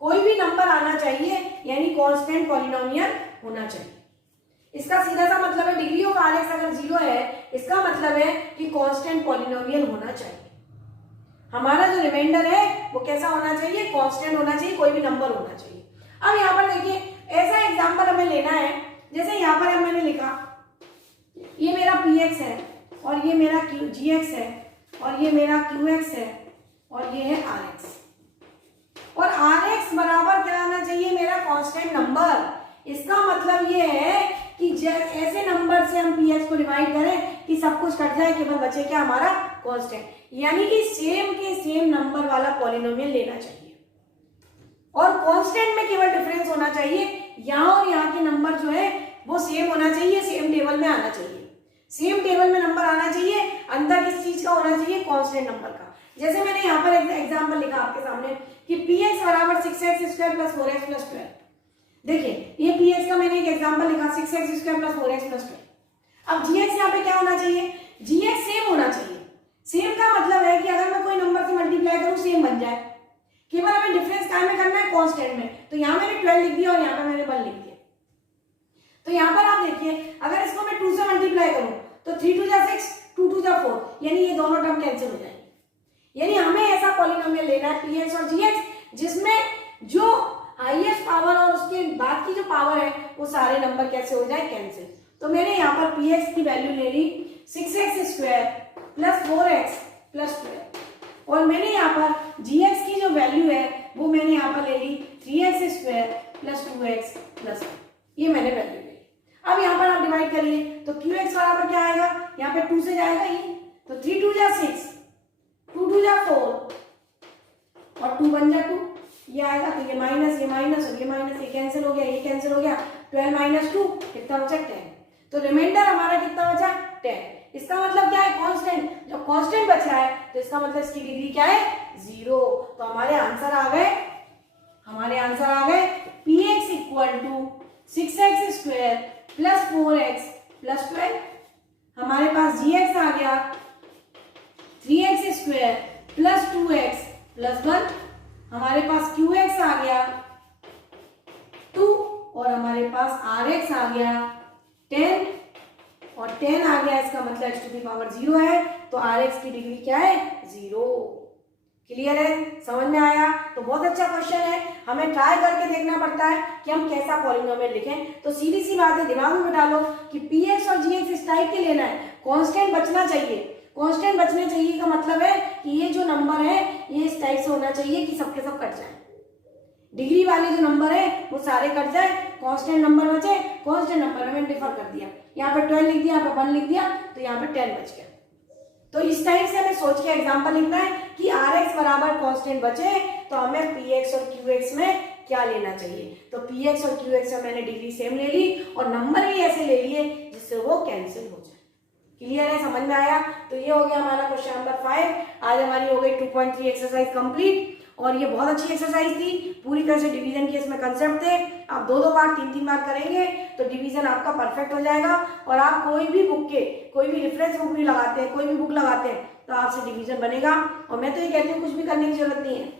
कोई भी नंबर आना चाहिए यानी कांस्टेंट पॉलिनोमियल होना चाहिए। इसका सीधा सा मतलब है डिग्री ऑफ RX अगर 0 है, इसका मतलब है कि कांस्टेंट पॉलिनोमियल होना चाहिए। हमारा जो रिमाइंडर है वो कैसा होना चाहिए, कांस्टेंट होना चाहिए, कोई भी नंबर होना चाहिए। अब यहाँ पर देखिए ऐसा एग्जांपल हमें लेना है, जैसे यहाँ पर मैंने लिखा ये मेरा PX है और ये मेरा GX है और ये मेरा QX है और ये है RX, और RX बराबर क्या आना चाहिए, मेरा कांस्टेंट नंबर। इसका मतलब ये है कि ऐसे नंबर से हम PX को डिवाइड करें कि सब कुछ कट जाए, केवल बचे क्या, हमारा कांस्टेंट, यानी कि सेम के सेम नंबर वाला पॉलिनोमियल लेना चाहिए। और कांस्टेंट में केवल डिफरेंस होना चाहिए, यहाँ और यहाँ के नंबर जो है वो सेम होना चाहिए, सेम टेबल में आना चाहिए, सेम टेबल में नंबर आना चाहिए। अंतर किस चीज का होना चाहिए, कांस्टेंट नंबर का। जैसे मैंने यहाँ पर एग्जांपल लिखा आपके सामने कि PX बराबर 6x square plus 4x plus 12। देखिए ये पी एक्स का मैंने एक एग्जाम्पल लिखा 6x² प्लस 4x प्लस 12। अब जी एक्स यहाँ पे क्या होना चाहिए, जी एक्स सेम होना चाहिए। सेम का मतलब है कि अगर मैं कोई नंबर से मल्टीप्लाई करूँ सेम बन जाए, केवल हमें डिफरेंस काय में करना है, कांस्टेंट में। तो यहाँ मैंने 12 लिख दिया और यहाँ पे मैंने 1 लिख दिया। तो यहाँ पर आप देखिए अगर इसको मैं 2 से मल्टीप्लाई करूँ तो 3 2 जा 6, 2 2 जा 4, यानी ये दोनों टर्म कैंसिल हो जाएंगे। यानी हमें ऐसा पॉलिनोमियल लेना है पी एक्स और जी एक्स जिसमें जो हाईएस्ट पावर और उसके बाद की जो पावर है वो सारे नंबर कैसे हो जाए, कैंसिल। तो मैंने यहाँ पर पी एक्स की वैल्यू ले ली 6x² प्लस 4x प्लस 12 और मैंने यहाँ पर जी एक्स की जो वैल्यू है वो मैंने यहाँ पर ले ली 3x² प्लस 2x प्लस 1। ये मैंने वैल्यू ले ली। अब यहाँ पर आप डिवाइड करिए तो qx बराबर क्या आएगा, यहाँ पे 2 से जाएगा ये, तो 3 2 जा 6, 2 2 जा 4 और 2 1 जा 2, ये आएगा। तो ये माइनस और ये माइनस, ये कैंसिल हो गया, ये कैंसिल हो गया। 12 माइनस 2 कितना बचा, 10। तो रिमाइंडर हमारा कितना बचा, 10। इसका मतलब क्या है, कांस्टेंट। जब कांस्टेंट बचा है तो इसका मतलब इसकी डिग्री क्या है, 0। तो हमारे आंसर आ गए px equal to 6x² plus 4x plus 12। हमारे पास gx आ गया 3x² प्लस 2x प्लस 1। हमारे पास qx आ गया 2 और हमारे पास rx आ गया 10 और 10 आ गया, इसका मतलब x टू दी पावर 0 है। तो rx की डिग्री क्या है, 0। क्लियर है, समझ में आया। तो बहुत अच्छा क्वेश्चन है, हमें ट्राई करके देखना पड़ता है कि हम कैसा पॉलिनोमियल लिखें। तो सीधी सी बात है, दिमाग में बिठा लो कि px और gx इस टाइप के लेना है, कांस्टेंट बचना चाहिए। कांस्टेंट बचने चाहिए का मतलब है कि ये जो नंबर है ये इस टाइप से होना चाहिए कि सबके सब कट जाए। डिग्री वाले जो नंबर है वो सारे कट जाए, कांस्टेंट नंबर बचे। कांस्टेंट नंबर में डिफर कर दिया, यहाँ पे 12 लिख दिया, यहाँ पे 1 लिख दिया, तो यहाँ पे 10 बच गया। तो इस टाइप से हमें सोच के एग्जांपल लिखना है कि rx बराबर कांस्टेंट बचे तो हमें px और qx में क्या लेना चाहिए। तो px और qx में मैंने डिग्री सेम ले ली और नंबर भी ऐसे ले लिए जिससे वो कैंसिल हो जाए। क्लियर है, समझ में आया। तो ये हो गया हमारा क्वेश्चन नंबर 5। आज हमारी हो गई 2.3 एक्सरसाइज कंप्लीट और ये बहुत अच्छी एक्सरसाइज थी, पूरी तरह से डिवीजन के इसमें कंसेप्ट थे। आप 2 बार 3 बार करेंगे तो डिवीजन आपका परफेक्ट हो जाएगा। और आप कोई भी रेफरेंस बुक भी लगाते हैं, कोई भी बुक लगाते हैं तो आपसे डिवीजन बनेगा। और मैं तो ये कहती हूँ कुछ भी करने की जरूरत नहीं है,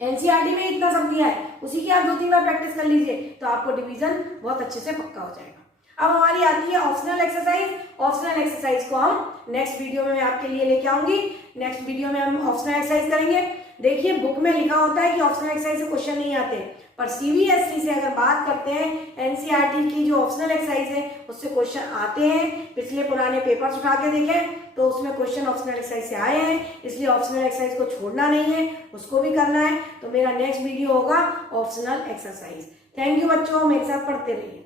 एनसीईआरटी में इतना सब दिया है, उसी की आप 2-3 बार प्रैक्टिस कर लीजिए तो आपको डिवीजन बहुत अच्छे से पक्का हो जाएगा। अब हमारी आती है ऑप्शनल एक्सरसाइज। ऑप्शनल एक्सरसाइज को हम नेक्स्ट वीडियो में मैं आपके लिए लेके आऊंगी। नेक्स्ट वीडियो में हम ऑप्शनल एक्सरसाइज करेंगे। देखिए बुक में लिखा होता है कि ऑप्शनल एक्सरसाइज से क्वेश्चन नहीं आते, पर सीबीएसई से अगर बात करते हैं, एनसीईआरटी की जो ऑप्शनल एक्सरसाइज है उससे क्वेश्चन आते हैं। पिछले पुराने पेपर्स उठा के देखें तो उसमें क्वेश्चन ऑप्शनल एक्सरसाइज से आए हैं, इसलिए ऑप्शनल एक्सरसाइज को छोड़ना नहीं है, उसको भी करना है। तो मेरा नेक्स्ट वीडियो होगा ऑप्शनल एक्सरसाइज। थैंक यू बच्चों, मेरे साथ पढ़ते रहिए।